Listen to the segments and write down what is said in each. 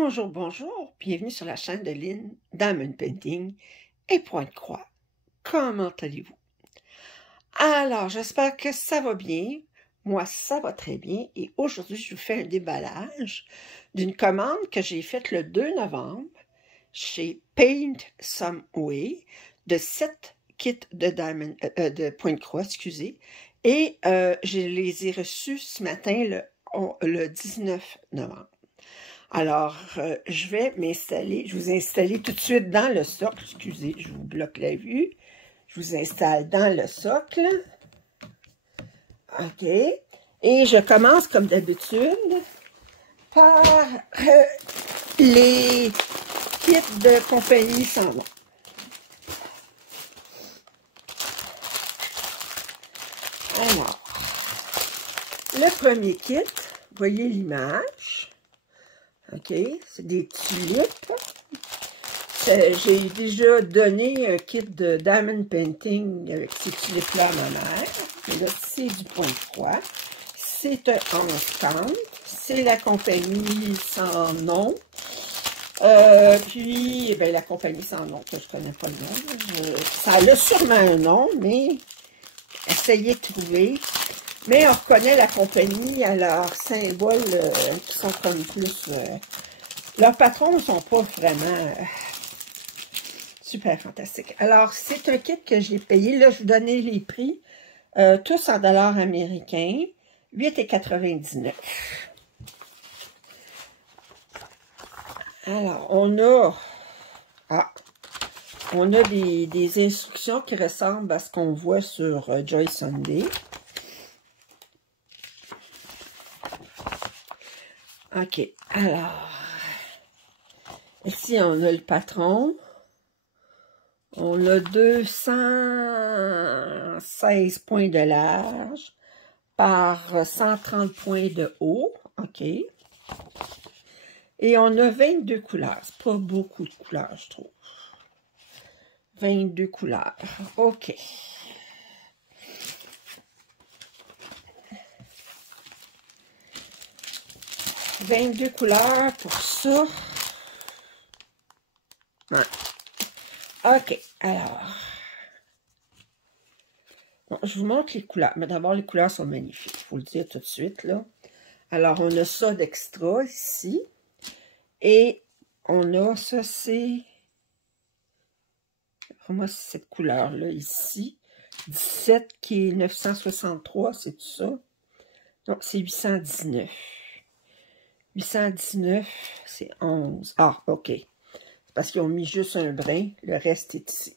Bonjour, bonjour, bienvenue sur la chaîne de Lynn, Diamond Painting et Point de Croix. Comment allez-vous? Alors, j'espère que ça va bien. Moi, ça va très bien et aujourd'hui, je vous fais un déballage d'une commande que j'ai faite le 2 novembre chez Paint Some Way de 7 kits de Point de Croix, excusez, et je les ai reçus ce matin le 19 novembre. Alors, je vais m'installer, je vous installe tout de suite dans le socle. Excusez, je vous bloque la vue. Je vous installe dans le socle. OK. Et je commence comme d'habitude par les kits de compagnie sans nom. Alors, le premier kit, vous voyez l'image. OK, c'est des tulipes. J'ai déjà donné un kit de Diamond Painting avec ces tulipes-là à ma mère. Et là, c'est du Point de Croix. C'est un 11,30. C'est la compagnie sans nom. Puis, ben, la compagnie sans nom, que je ne connais pas le nom. Ça a sûrement un nom, mais essayez de trouver. Mais on reconnaît la compagnie à leurs symboles qui sont comme plus... leurs patrons ne sont pas vraiment super fantastiques. Alors, c'est un kit que j'ai payé. Là, je vous donnais les prix. Tous en dollars américains. 8,99. Alors, on a des instructions qui ressemblent à ce qu'on voit sur Joy Sunday. OK, alors, ici, on a le patron. On a 216 points de large par 130 points de haut. OK. Et on a 22 couleurs. C'est pas beaucoup de couleurs, je trouve. 22 couleurs. OK. « 22 couleurs pour ça. » Ouais. OK, alors. Bon, je vous montre les couleurs. Mais d'abord, les couleurs sont magnifiques. Il faut le dire tout de suite, là. Alors, on a ça d'extra ici. Et on a ça, c'est... Moi, c'est cette couleur-là, ici. 17 qui est 963, c'est tout ça? Non, c'est 819. 819, c'est 11. Ah, OK. C'est parce qu'ils ont mis juste un brin. Le reste est ici.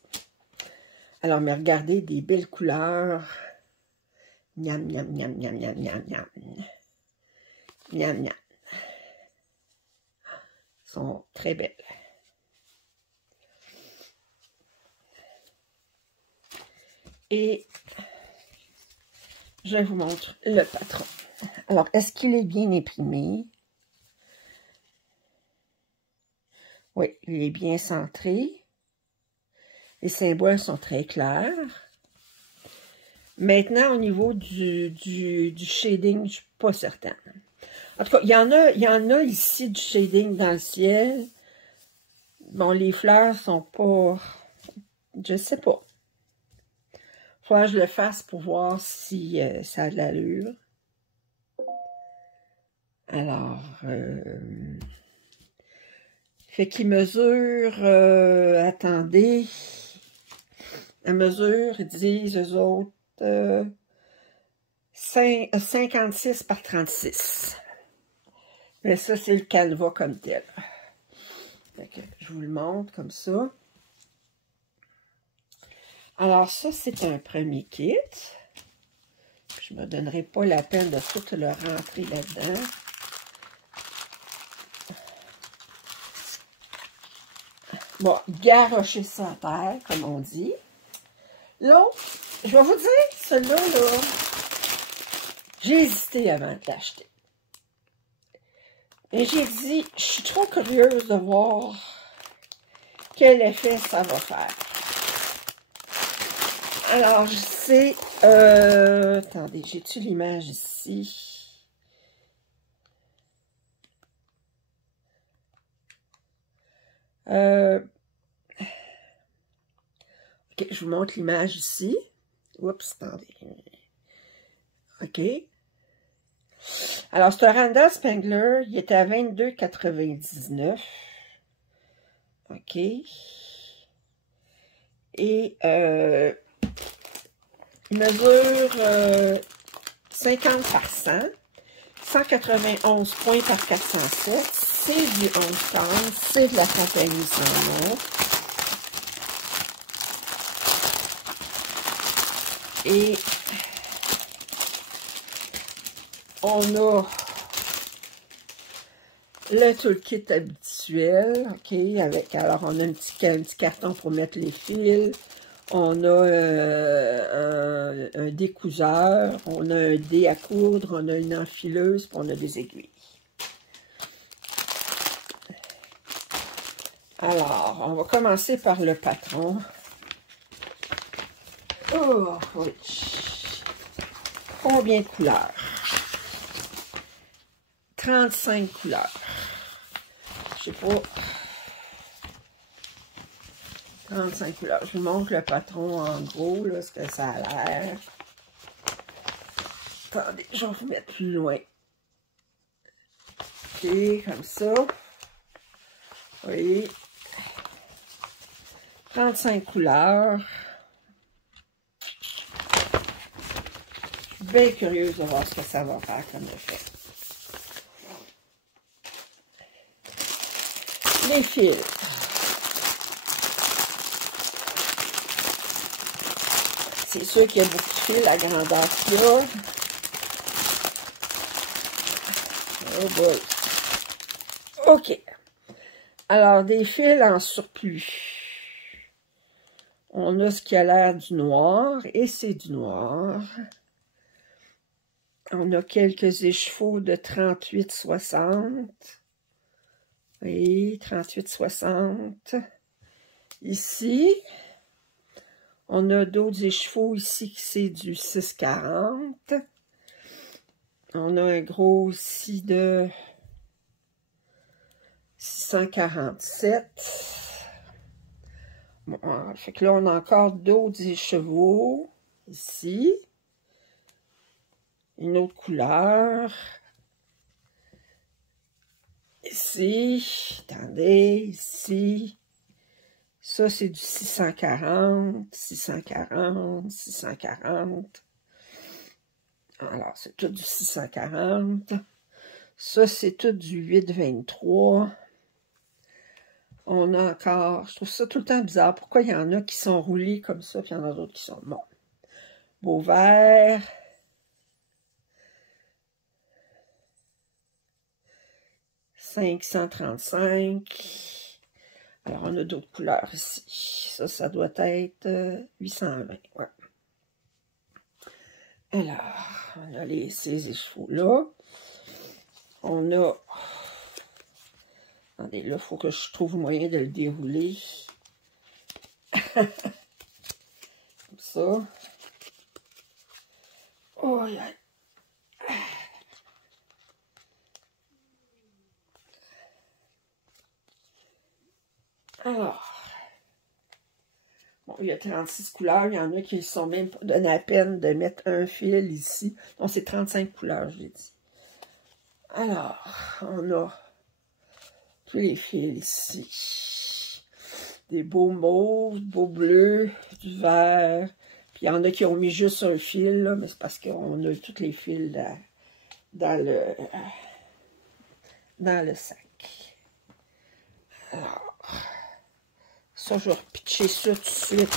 Alors, mais regardez, des belles couleurs. Miam, miam, miam, miam, miam, miam, miam. Miam, miam. Elles sont très belles. Et je vous montre le patron. Alors, est-ce qu'il est bien imprimé? Oui, il est bien centré. Les symboles sont très clairs. Maintenant, au niveau du shading, je ne suis pas certaine. En tout cas, il y en a ici du shading dans le ciel. Bon, les fleurs sont pas... Je sais pas. Il faudra que je le fasse pour voir si ça a de l'allure. Alors, fait qu'il mesure, attendez, la mesure, ils disent, eux autres, 56 par 36. Mais ça, c'est le canevas comme tel. Fait que je vous le montre comme ça. Alors, ça, c'est un premier kit. Je ne me donnerai pas la peine de tout le rentrer là-dedans. Bon, garrocher ça à terre, comme on dit. L'autre, je vais vous dire, celui-là, là, j'ai hésité avant de l'acheter. Et j'ai dit, je suis trop curieuse de voir quel effet ça va faire. Alors, c'est... attendez, j'ai-tu l'image ici? OK, je vous montre l'image ici. Oups, attendez. OK. Alors, ce Randall Spangler, il était à 22,99. OK. Et il mesure 50 par 100, 191 points par 407. C'est du 11,15, c'est de la compagnie sans nom. Et on a le toolkit habituel, OK, avec, alors on a un petit carton pour mettre les fils, on a un découseur, on a un dé à coudre, on a une enfileuse, puis on a des aiguilles. Alors, on va commencer par le patron. Oh, oui. Combien de couleurs? 35 couleurs. Je sais pas. 35 couleurs. Je vous montre le patron en gros, là, ce que ça a l'air. Attendez, je vais vous mettre plus loin. OK, comme ça. Oui. 35 couleurs. Je suis bien curieuse de voir ce que ça va faire comme effet. Les fils. C'est sûr qu'il y a beaucoup de fils à grandeur qu'il y a. Oh boy. OK. Alors, des fils en surplus. On a ce qui a l'air du noir, et c'est du noir. On a quelques écheveaux de 38,60. Oui, 38,60. Ici, on a d'autres écheveaux ici qui c'est du 6,40. On a un gros ici de 647. Bon, fait que là, on a encore d'autres écheveaux ici. Une autre couleur. Ici, attendez, ici. Ça, c'est du 640, 640, 640. Alors, c'est tout du 640. Ça, c'est tout du 823. On a encore, je trouve ça tout le temps bizarre. Pourquoi il y en a qui sont roulés comme ça, puis il y en a d'autres qui sont bon. Beau vert. « 535. Alors, on a d'autres couleurs ici. Ça doit être 820. Ouais. Alors, on a ces écheveaux-là. On a... Attendez, là, il faut que je trouve moyen de le dérouler. Comme ça. Oh, aïe, aïe. Alors, bon, il y a 36 couleurs. Il y en a qui ne sont même pas donné la peine de mettre un fil ici. Non, c'est 35 couleurs, je l'ai dit. Alors, on a tous les fils ici. Des beaux mauves, beaux bleus, du vert. Puis il y en a qui ont mis juste un fil, là, mais c'est parce qu'on a tous les fils dans le sac. Alors, ça, je vais repitcher ça tout de suite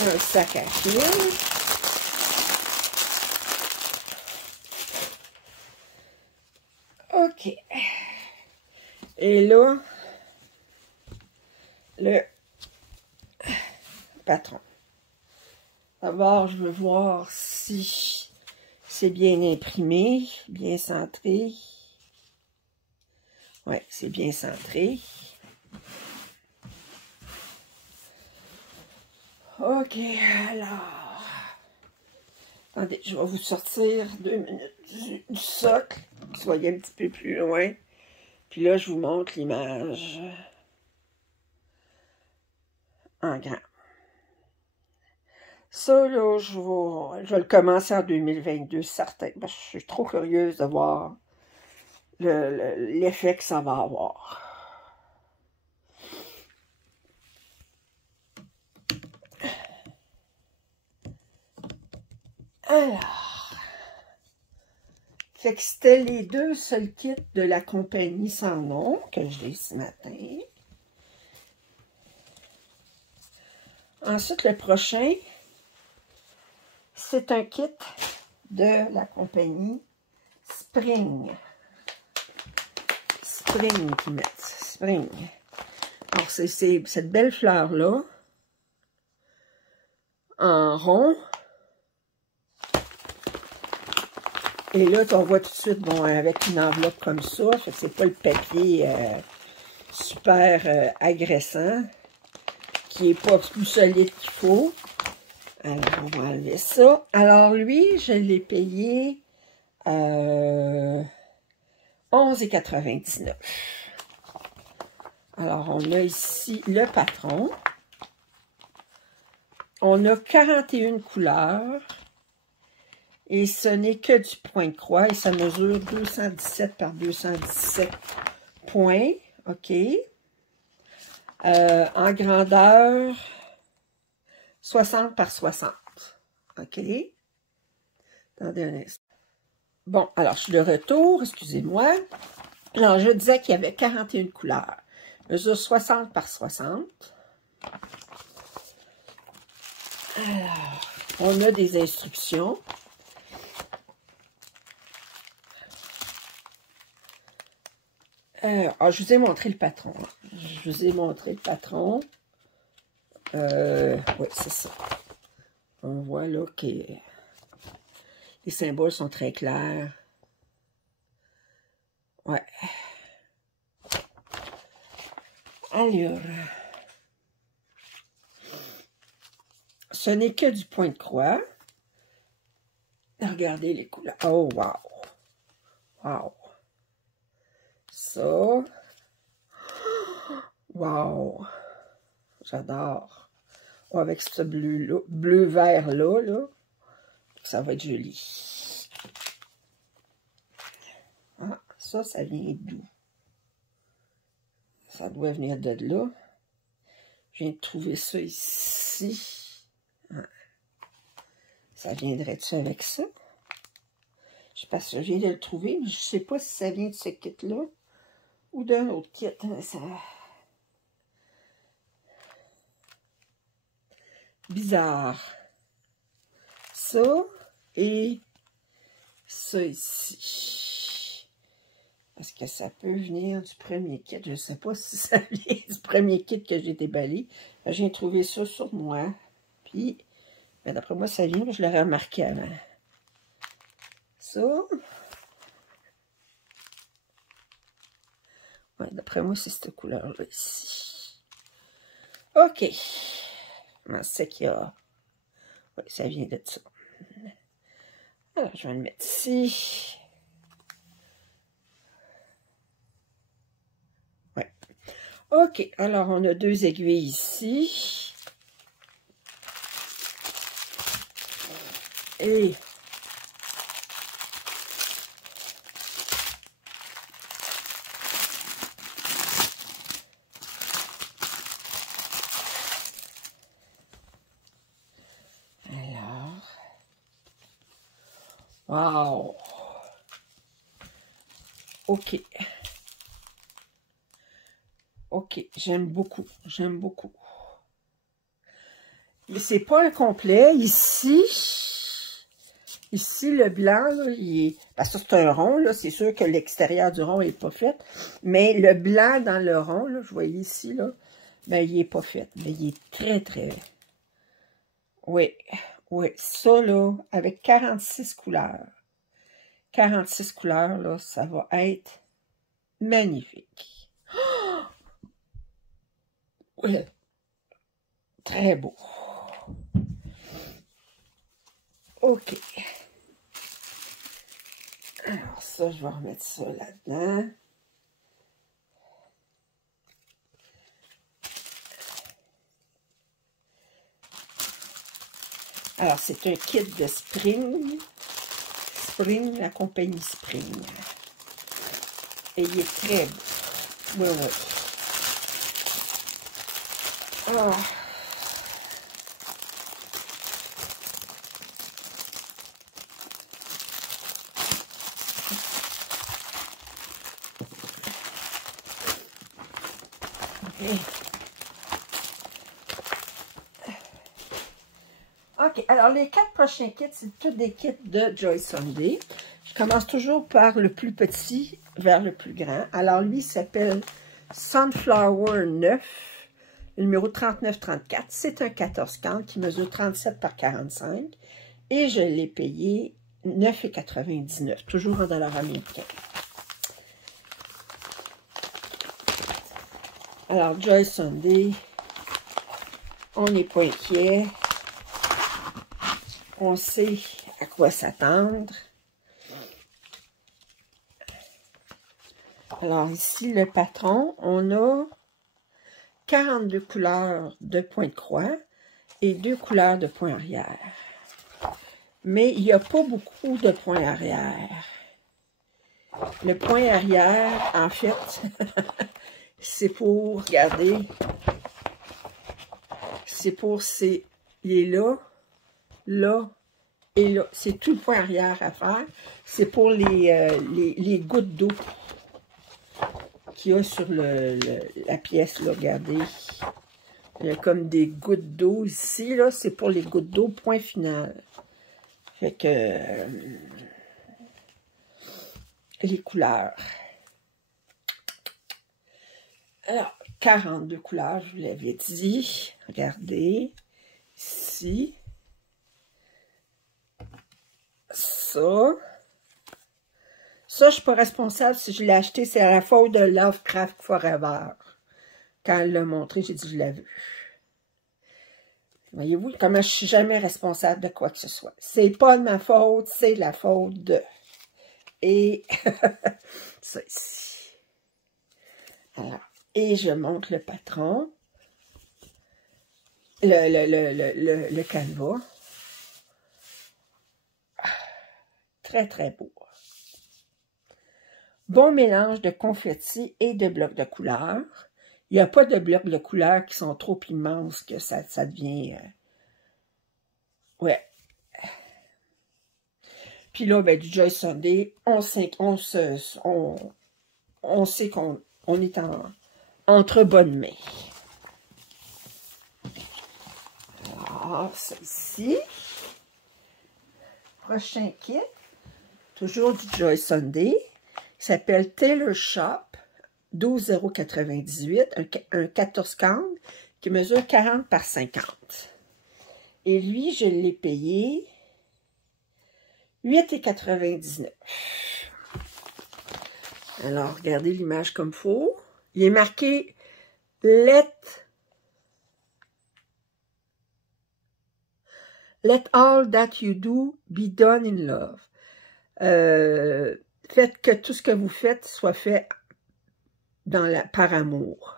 dans un sac à fil. OK. Et là, le patron. D'abord, je veux voir si c'est bien imprimé, bien centré. Ouais, c'est bien centré. OK, alors. Attendez, je vais vous sortir 2 minutes du socle. Soyez un petit peu plus loin. Puis là, je vous montre l'image. en grand. Ça, là, je vais le commencer en 2022, certain. Je suis trop curieuse de voir l'effet que ça va avoir. Alors, fait que c'était les deux seuls kits de la compagnie sans nom que j'ai ce matin. Ensuite, le prochain, c'est un kit de la compagnie Spring. Spring qu'ils mettent. Spring. Alors, c'est cette belle fleur-là, en rond. Et là, on voit tout de suite, bon, avec une enveloppe comme ça, fait que c'est pas le papier super agressant, qui est pas plus solide qu'il faut. Alors, on va enlever ça. Alors, lui, je l'ai payé 11,99 $. Alors, on a ici le patron. On a 41 couleurs. Et ce n'est que du point de croix. Et ça mesure 217 par 217 points. OK. En grandeur, 60 par 60. OK. Attendez un instant. Bon, alors, je suis de retour. Excusez-moi. Alors, je disais qu'il y avait 41 couleurs. Mesure 60 par 60. Alors, on a des instructions. Je vous ai montré le patron. Je vous ai montré le patron. Oui, c'est ça. On voit là que les symboles sont très clairs. Ouais. Alors, ce n'est que du point de croix. Regardez les couleurs. Oh, wow! Wow! Ça. Wow! J'adore. Oh, avec ce bleu-vert-là, là, ça va être joli. Ah, ça vient d'où? Ça doit venir de là. Je viens de trouver ça ici. Ah. Ça viendrait-tu avec ça? Je sais pas si je viens de le trouver, mais je ne sais pas si ça vient de ce kit-là ou d'un autre kit. Ça... Bizarre. Ça et ça ici. Parce que ça peut venir du premier kit. Je ne sais pas si ça vient du premier kit que j'ai déballé. Je viens de trouver ça sur moi. Puis, d'après moi, ça vient. Je l'aurais remarqué avant. Ça. Ouais, d'après moi, c'est cette couleur-là ici. OK. Comment c'est qu'il y a? Oui, ça vient de ça. Alors, je vais le mettre ici. Ouais. OK. Alors, on a deux aiguilles ici. Et wow! OK. OK, j'aime beaucoup. J'aime beaucoup. Mais c'est pas un complet. Ici, le blanc, là, il est... Parce que c'est un rond, là. C'est sûr que l'extérieur du rond n'est pas fait. Mais le blanc dans le rond, là, je voyais ici, là, ben, il n'est pas fait. Mais il est très, très... Oui, oui. Ça, là, avec 46 couleurs. 46 couleurs, là, ça va être magnifique. Oh! Oui, très beau. OK. Alors ça, je vais remettre ça là-dedans. Alors, c'est un kit de Spring. Spring, la compagnie Spring. Et il est très beau. Oui, oui. Oh. OK, alors les 4 prochains kits, c'est tous des kits de Joy Sunday. Je commence toujours par le plus petit vers le plus grand. Alors lui, il s'appelle Sunflower 9, le numéro 3934. C'est un 14 cannes qui mesure 37 par 45. Et je l'ai payé 9,99, toujours en dollars américains. Alors, Joy Sunday, on n'est pas inquiet. On sait à quoi s'attendre. Alors ici, le patron, on a 42 couleurs de points de croix et 2 couleurs de points arrière. Mais il n'y a pas beaucoup de points arrière. Le point arrière, en fait, c'est pour, regardez, c'est pour, il est là, là et là. C'est tout le point arrière à faire. C'est pour les gouttes d'eau qu'il y a sur la pièce, là, regardez. Il y a comme des gouttes d'eau ici, là, c'est pour les gouttes d'eau, point final. Fait que, les couleurs. Alors, 42 couleurs, je vous l'avais dit. Regardez, ici. Ça, je ne suis pas responsable si je l'ai acheté. C'est à la faute de Lovecraft Forever. Quand elle l'a montré, j'ai dit, je l'ai vu. Voyez-vous, comment je suis jamais responsable de quoi que ce soit. C'est pas de ma faute, c'est la faute de. Et ça ici. Alors, et je montre le patron. Le canevas. Très, très beau. Bon mélange de confetti et de blocs de couleurs. Il n'y a pas de blocs de couleurs qui sont trop immenses que ça devient... ouais. Puis là, ben, du Joy Sunday, on sait qu'on est entre bonnes mains. Alors, celle-ci. Prochain kit. Toujours du Joy Sunday. Il s'appelle Taylor Shop. 12,098, un 14 cannes qui mesure 40 par 50. Et lui, je l'ai payé 8,99. Alors, regardez l'image comme il faut. Il est marqué Let all that you do be done in love. Faites que tout ce que vous faites soit fait par amour.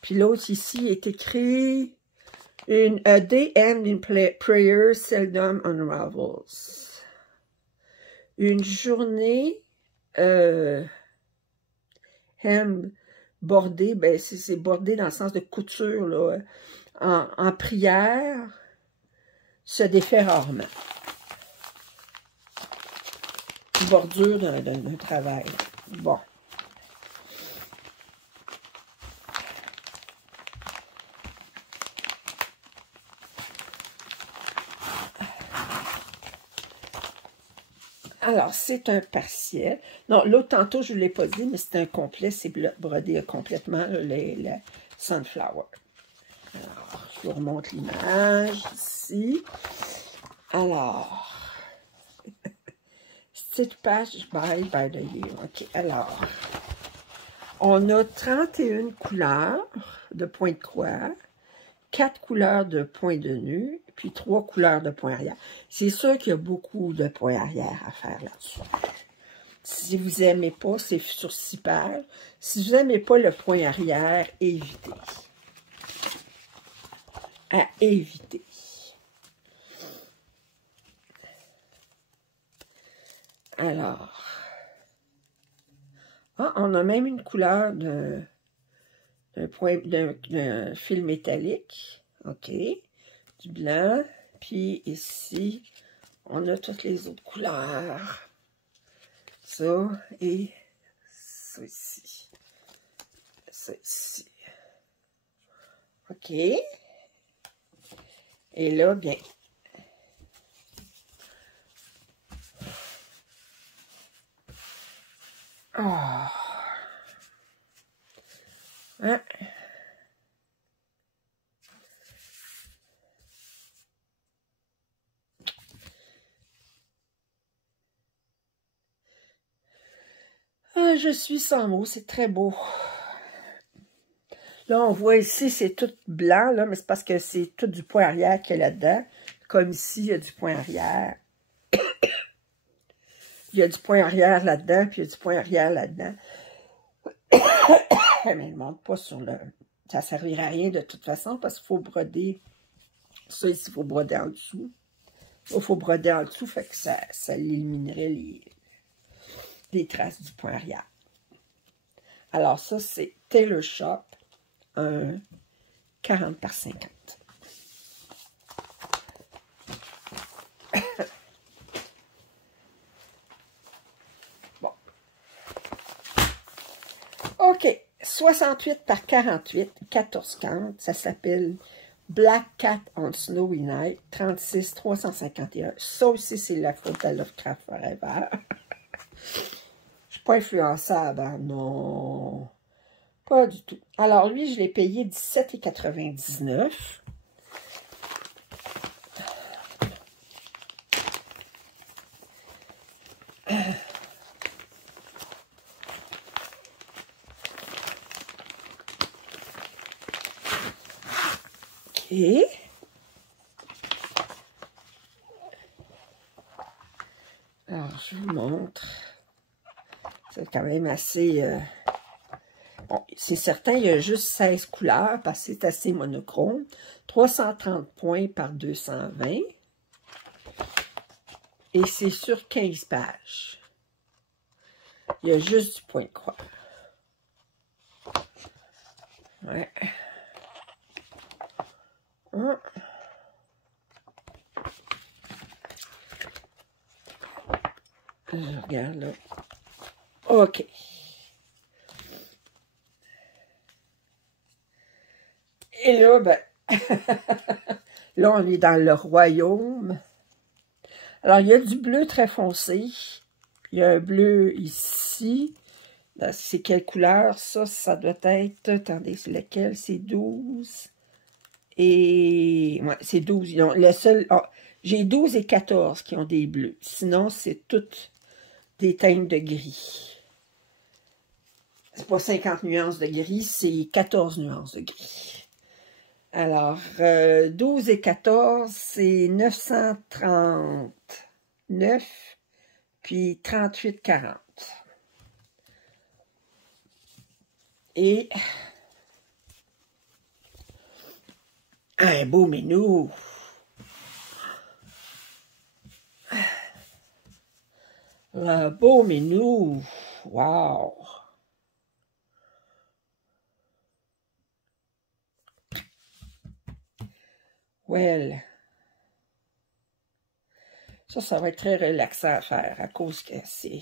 Puis l'autre ici est écrit A day end in prayer seldom unravels. Une journée hem bordée, ben c'est bordé dans le sens de couture, là, en prière, se défait rarement. Bordure d'un travail. Bon. Alors, c'est un partiel. Non, l'autre, tantôt, je ne l'ai pas dit, mais c'est un complet. C'est brodé complètement, le Sunflower. Alors, je vous remonte l'image ici. Alors... Stitch Patch by the Year. OK, alors, on a 31 couleurs de points de croix, 4 couleurs de points de nœud, puis 3 couleurs de points arrière. C'est sûr qu'il y a beaucoup de points arrière à faire là-dessus. Si vous n'aimez pas, c'est sur 6 pages. Si vous n'aimez pas le point arrière, évitez. à éviter. Alors, on a même une couleur d'un fil métallique. OK. Du blanc. Puis ici, on a toutes les autres couleurs. Ça et ça ici. Ça ici. OK. Et là, bien. Oh. Hein? Ah, je suis sans mots, c'est très beau. Là, on voit ici, c'est tout blanc, là, mais c'est parce que c'est tout du point arrière qu'il y a là-dedans. Comme ici, il y a du point arrière. Il y a du point arrière là-dedans, puis il y a du point arrière là-dedans. Mais il ne monte pas sur le... Ça ne servira à rien de toute façon, parce qu'il faut broder. Ça, ici, il faut broder en dessous. Il faut broder en dessous, fait que ça éliminerait les traces du point arrière. Alors, ça, c'est Tailor Shop, un 40 par 50. Bon. OK. 68 par 48, 14,40. Ça s'appelle Black Cat on Snowy Night, 36, 351. Ça aussi, c'est la faute à Lovecraft Forever. Je suis pas influençable, hein? Non. Pas du tout. Alors, lui, je l'ai payé 17,99 $. OK. Alors, je vous montre. C'est quand même assez... Bon, c'est certain, il y a juste 16 couleurs parce que c'est assez monochrome. 330 points par 220. Et c'est sur 15 pages. Il y a juste du point de croix. Ouais. Je regarde là. OK. Et là, ben, là, on est dans le royaume. Alors, il y a du bleu très foncé. Il y a un bleu ici. C'est quelle couleur? Ça doit être... Attendez, c'est lequel? C'est 12. Et... Ouais, c'est 12. Le seul... Oh, j'ai 12 et 14 qui ont des bleus. Sinon, c'est toutes des teintes de gris. C'est pas 50 nuances de gris, c'est 14 nuances de gris. Alors, 12 et 14, c'est 939, puis 38,40. Et un beau menu. Un beau menu. Wow! Well, ça va être très relaxant à faire à cause que c'est...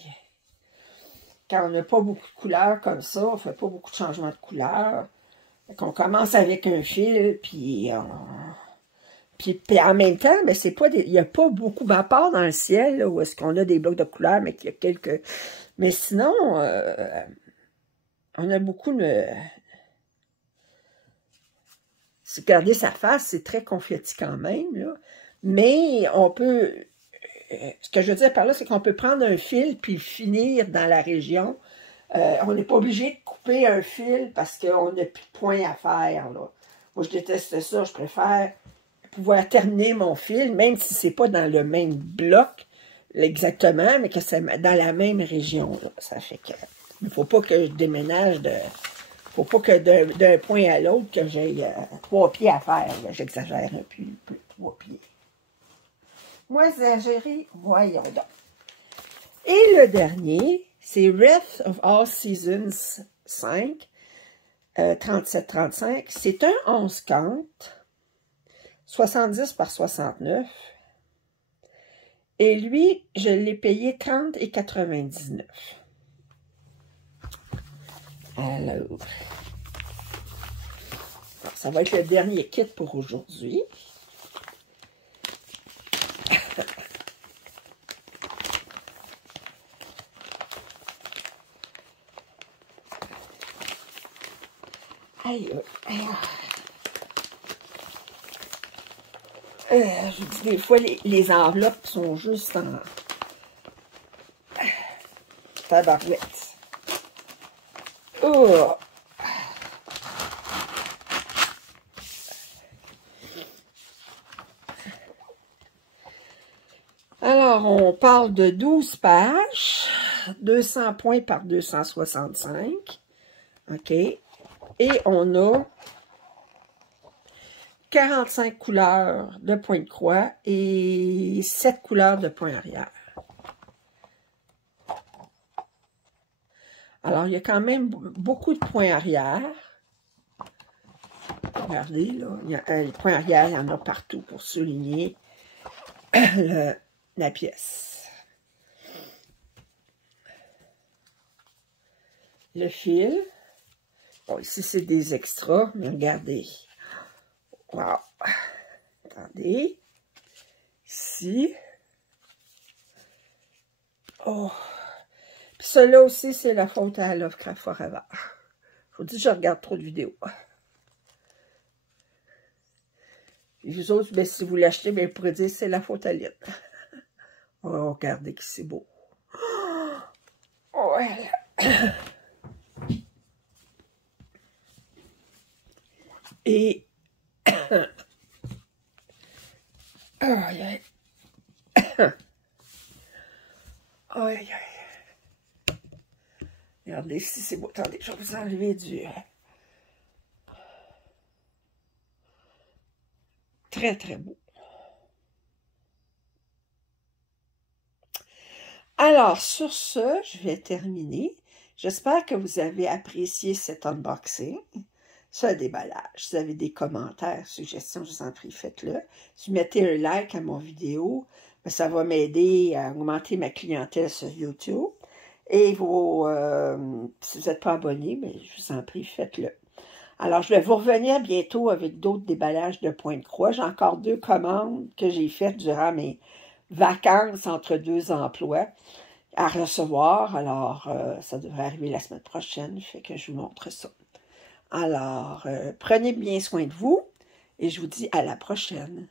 Quand on n'a pas beaucoup de couleurs comme ça, on ne fait pas beaucoup de changements de couleurs. On commence avec un fil, puis en même temps, ben, c'est pas il n'y a pas beaucoup, à part dans le ciel, là, où est-ce qu'on a des blocs de couleurs, mais qu'il y a quelques... Mais sinon, on a beaucoup de... Regardez sa face, c'est très confetti quand même, là. Mais on peut... ce que je veux dire par là, c'est qu'on peut prendre un fil puis finir dans la région. On n'est pas obligé de couper un fil parce qu'on n'a plus de point à faire, là. Moi, je déteste ça. Je préfère pouvoir terminer mon fil, même si c'est pas dans le même bloc exactement, mais que c'est dans la même région, là. Ça fait que... Il ne faut pas que je déménage Faut pas que d'un point à l'autre, que j'ai 3 pieds à faire. J'exagère un peu, 3 pieds. Moi, exagéré, voyons donc. Et le dernier, c'est Wreath of All Seasons 5, 37-35. C'est un 11 cantes, 70 par 69. Et lui, je l'ai payé 30,99. Alors, ça va être le dernier kit pour aujourd'hui. Aïe, je dis des fois, les enveloppes sont juste en tabarouette. Oh! Alors, on parle de 12 pages, 200 points par 265. OK? Et on a 45 couleurs de points de croix et 7 couleurs de points arrière. Alors, il y a quand même beaucoup de points arrière. Regardez, là, les points arrière, il y en a partout pour souligner la pièce. Le fil. Bon, ici, c'est des extras, mais regardez. Wow! Attendez. Ici. Oh! Puis celui-là aussi, c'est la faute à Lovecraft Forever. Faut dire que je regarde trop de vidéos. Et vous autres, ben, si vous l'achetez, ben, vous pourrez dire c'est la faute à Lynn. Oh, regardez que c'est beau. Oh, voilà. Et... Aïe, aïe. Aïe, aïe. Regardez si c'est beau. Attendez, je vais vous enlever du... Très, très beau. Alors, sur ce, je vais terminer. J'espère que vous avez apprécié cet unboxing, ce déballage. Si vous avez des commentaires, suggestions, je vous en prie, faites-le. Si vous mettez un like à mon vidéo, ça va m'aider à augmenter ma clientèle sur YouTube. Et si vous n'êtes pas abonné, je vous en prie, faites-le. Alors, je vais vous revenir bientôt avec d'autres déballages de points de croix. J'ai encore 2 commandes que j'ai faites durant mes vacances entre 2 emplois à recevoir. Alors, ça devrait arriver la semaine prochaine, fait que je vous montre ça. Alors, prenez bien soin de vous et je vous dis à la prochaine.